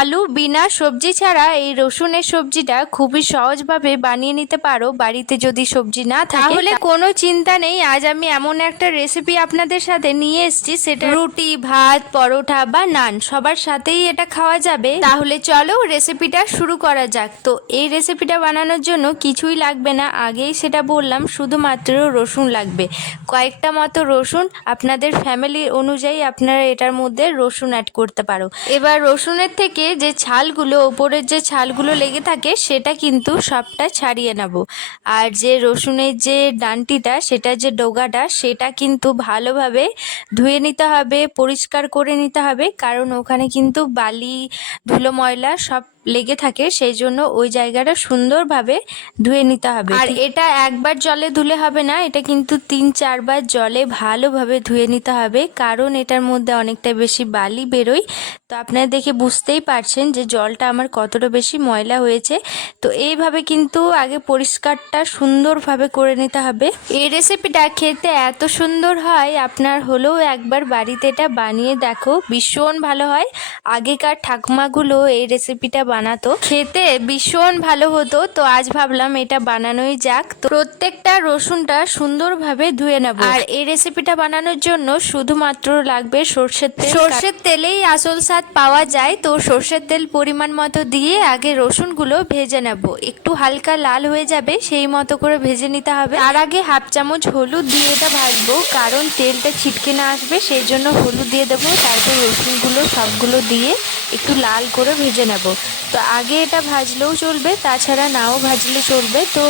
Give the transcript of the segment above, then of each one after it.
আলু, বিনা সবজি ছাড়া এই রসুনের সবজিটা খুবই সহজভাবে বানিয়ে নিতে পারো বাড়িতে যদি সবজি না থাকে। তাহলে কোনো চিন্তা নেই। আজ আমি এমন একটা রেসিপি আপনাদের সাথে নিয়ে এসেছি, সেটা রুটি, ভাত, পরোটা বা নান, সবার সাথেই এটা খাওয়া যাবে। তাহলে চলো রেসিপিটা শুরু করা যাক। তো এই রেসিপিটা বানানোর জন্য কিছুই লাগবে না। আগেই সেটা বললাম, শুধুমাত্র রসুন লাগবে। কয়েকটা মতো রসুন আপনাদের ফ্যামিলি অনুযায়ী আপনারা এটার মধ্যে রসুন অ্যাড করতে পারো। এবার রসুনের থেকে যে ছালগুলো, ওপরের যে ছালগুলো লেগে থাকে, সেটা কিন্তু সবটা ছাড়িয়ে নেব। আর যে রসুনের যে ডানটিটা, সেটা যে ডোগাটা, সেটা কিন্তু ভালোভাবে ধুয়ে নিতে হবে, পরিষ্কার করে নিতে হবে। কারণ ওখানে কিন্তু বালি, ধুলো ময়লা সব লেগে থাকে সেই জন্য ওই জায়গাটা সুন্দরভাবে ধুয়ে নিতে হবে। আর এটা একবার জলে ধুলে হবে না এটা কিন্তু তিন চারবার জলে ভালোভাবে ধুয়ে নিতে হবে কারণ এটার মধ্যে অনেকটা বেশি বালি বেরোয়। তো আপনারা দেখে বুঝতেই পারছেন যে জলটা আমার কতটা বেশি ময়লা হয়েছে। তো এইভাবে কিন্তু আগে পরিষ্কারটা সুন্দরভাবে করে নিতে হবে। এই রেসিপিটা খেতে এত সুন্দর হয় আপনার হলেও একবার বাড়িতে এটা বানিয়ে দেখো ভীষণ ভালো হয়। আগেকার ঠাকুমাগুলো এই রেসিপিটা বানাতো। খেতে ভীষণ ভালো হতো, তো আজ ভাবলাম এটা বানানোই যাক। তো প্রত্যেকটা রসুনটা সুন্দরভাবে ধুয়ে নেব। আর এই রেসিপিটা বানানোর জন্য শুধুমাত্র লাগবে সর্ষের তেল। সর্ষের তেলেই আসল স্বাদ পাওয়া যায়, তো সর্ষের তেল পরিমাণ মতো দিয়ে আগে রসুনগুলো ভেজে নেব। একটু হালকা লাল হয়ে যাবে, সেই মতো করে ভেজে নিতে হবে। তার আগে হাফ চামচ হলুদ দিয়ে এটা ভাজবো, কারণ তেলটা ছিটকে না আসবে, সেই জন্য হলুদ দিয়ে দেবো। তারপর রসুনগুলো সবগুলো দিয়ে একটু লাল করে ভেজে নেব। তো আগে এটা ভাজলেও চলবে, তাছাড়া নাও ভাজলে চলবে। তো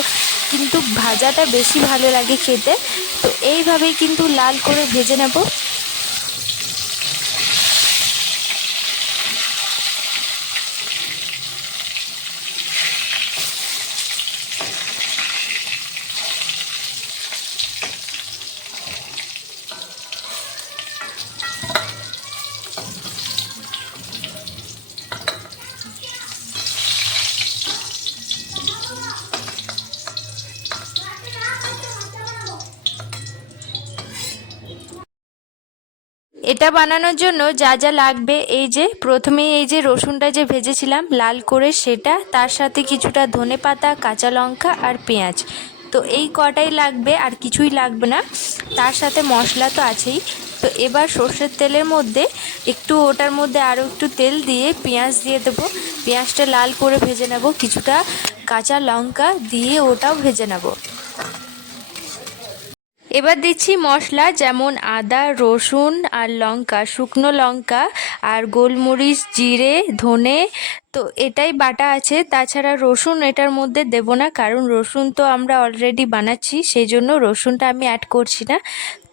কিন্তু ভাজাটা বেশি ভালো লাগে খেতে। তো এইভাবেই কিন্তু লাল করে ভেজে নেব। এটা বানানোর জন্য যা যা লাগবে, এই যে প্রথমে এই যে রসুনটা যে ভেজেছিলাম, লাল করে সেটা, তার সাথে কিছুটা ধনে পাতা, কাঁচা লঙ্কা আর পেঁয়াজ। তো এই কটাই লাগবে, আর কিছুই লাগবে না। তার সাথে মশলা তো আছেই। তো এবার সর্ষের তেলের মধ্যে একটু ওটার মধ্যে আরও একটু তেল দিয়ে পেঁয়াজ দিয়ে দেবো। পেঁয়াজটা লাল করে ভেজে নেব, কিছুটা কাঁচা লঙ্কা দিয়ে ওটাও ভেজে নেব। এবার দিচ্ছি মশলা, যেমন আদা, রসুন আর লঙ্কা, শুকনো লঙ্কা আর গোলমরিচ, জিরে, ধনে। তো এটাই বাটা আছে। তাছাড়া রসুন এটার মধ্যে দেব না, কারণ রসুন তো আমরা অলরেডি বানাচ্ছি, সেই জন্য রসুনটা আমি অ্যাড করছি না।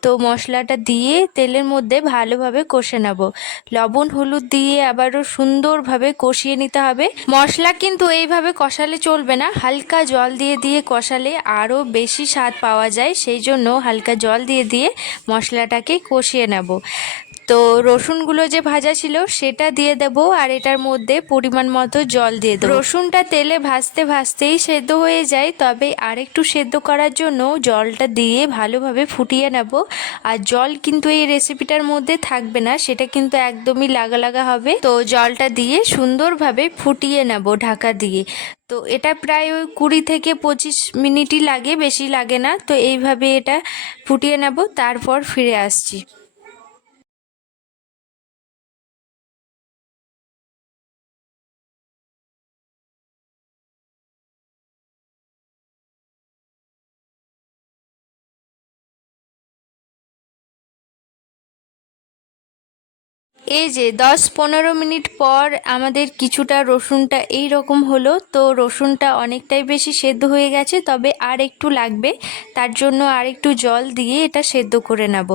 তো মশলাটা দিয়ে তেলের মধ্যে ভালোভাবে কষে নেব। লবণ, হলুদ দিয়ে আবারও সুন্দরভাবে কষিয়ে নিতে হবে। মশলা কিন্তু এইভাবে কষালে চলবে না। হালকা জল দিয়ে দিয়ে কষালে আরও বেশি স্বাদ পাওয়া যায়। সেই জন্য হালকা জল দিয়ে দিয়ে মশলাটাকে কষিয়ে নেব। তো রসুনগুলো যে ভাজা ছিল সেটা দিয়ে দেবো আর এটার মধ্যে পরিমাণ মতো জল দিয়ে দেবো। রসুনটা তেলে ভাজতে ভাজতেই সেদ্ধ হয়ে যায়। তবে আরেকটু সেদ্ধ করার জন্য জলটা দিয়ে ভালোভাবে ফুটিয়ে নেব। আর জল কিন্তু এই রেসিপিটার মধ্যে থাকবে না, সেটা কিন্তু একদমই লাগা লাগা হবে। তো জলটা দিয়ে সুন্দরভাবে ফুটিয়ে নেব ঢাকা দিয়ে। তো এটা প্রায় ওই কুড়ি থেকে পঁচিশ মিনিটই লাগে, বেশি লাগে না। তো এইভাবে এটা ফুটিয়ে নেব, তারপর ফিরে আসছি। এই যে দশ পনেরো মিনিট পর আমাদের কিছুটা রসুনটা এই রকম হলো, তো রসুনটা অনেকটাই বেশি সেদ্ধ হয়ে গেছে, তবে আর একটু লাগবে, তার জন্য আর একটু জল দিয়ে এটা সেদ্ধ করে নেব।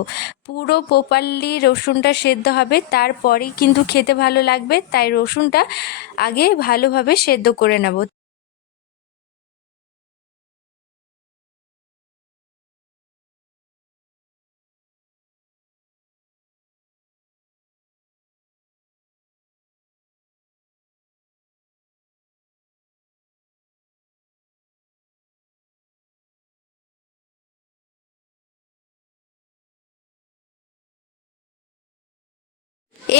পুরো প্রপারলি রসুনটা সেদ্ধ হবে, তারপরেই কিন্তু খেতে ভালো লাগবে, তাই রসুনটা আগে ভালোভাবে সেদ্ধ করে নেব।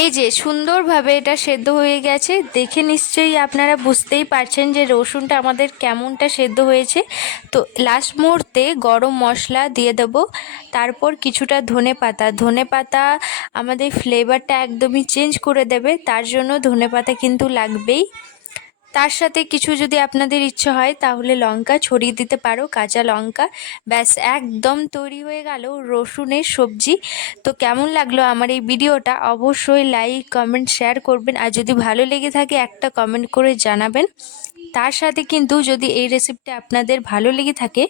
এই যে সুন্দরভাবে এটা সেদ্ধ হয়ে গেছে, দেখে নিশ্চয়ই আপনারা বুঝতেই পারছেন যে রসুনটা আমাদের কেমনটা সেদ্ধ হয়েছে। তো লাস্ট মুহূর্তে গরম মশলা দিয়ে দেব, তারপর কিছুটা ধনে পাতা ধনে পাতা আমাদের ফ্লেভারটা একদমই চেঞ্জ করে দেবে, তার জন্য ধনে পাতা কিন্তু লাগবেই। তার সাথে কিছু যদি আপনাদের ইচ্ছে হয়, তাহলে লঙ্কা ছড়িয়ে দিতে পারো, কাঁচা লঙ্কা। ব্যাস, একদম তৈরি হয়ে গেল রসুনের সবজি। তো কেমন লাগল আমার এই ভিডিওটা? অবশ্যই লাইক কমেন্ট শেয়ার করবেন। আর যদি ভালো লেগে থাকে, একটা কমেন্ট করে জানাবেন। তার সাথে কিন্তু যদি এই রেসিপিটা আপনাদের ভালো লেগে থাকে,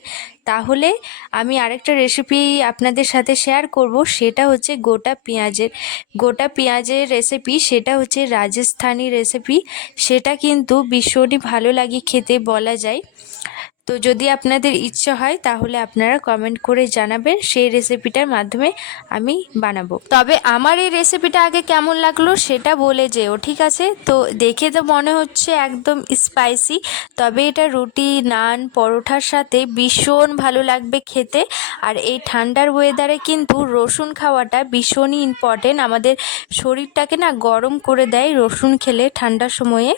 তাহলে আমি আরেকটা রেসিপি আপনাদের সাথে শেয়ার করব। সেটা হচ্ছে গোটা পেঁয়াজের। গোটা পেঁয়াজের রেসিপি সেটা হচ্ছে রাজস্থানি রেসিপি সেটা কিন্তু ভীষণই ভালো লাগে খেতে বলা যায়। তো যদি আপনাদের ইচ্ছা হয়, তাহলে আপনারা কমেন্ট করে জানাবেন, সেই রেসিপিটার মাধ্যমে আমি বানাবো। তবে আমার এই রেসিপিটা আগে কেমন লাগল সেটা বলে যেও, ঠিক আছে? তো দেখে তো মনে হচ্ছে একদম স্পাইসি তবে এটা রুটি, নান, পরোঠার সাথে ভীষণ ভালো লাগবে খেতে। আর এই ঠান্ডার ওয়েদারে কিন্তু রসুন খাওয়াটা ভীষণই ইম্পর্টেন্ট আমাদের শরীরটাকে না গরম করে দেয় রসুন খেলে ঠান্ডার সময়ে।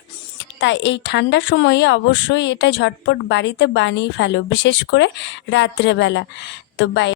তাই এই ঠান্ডার সময়ে অবশ্যই এটা ঝটপট বাড়িতে বানিয়ে ফেলো, বিশেষ করে রাত্রেবেলা। তো বাই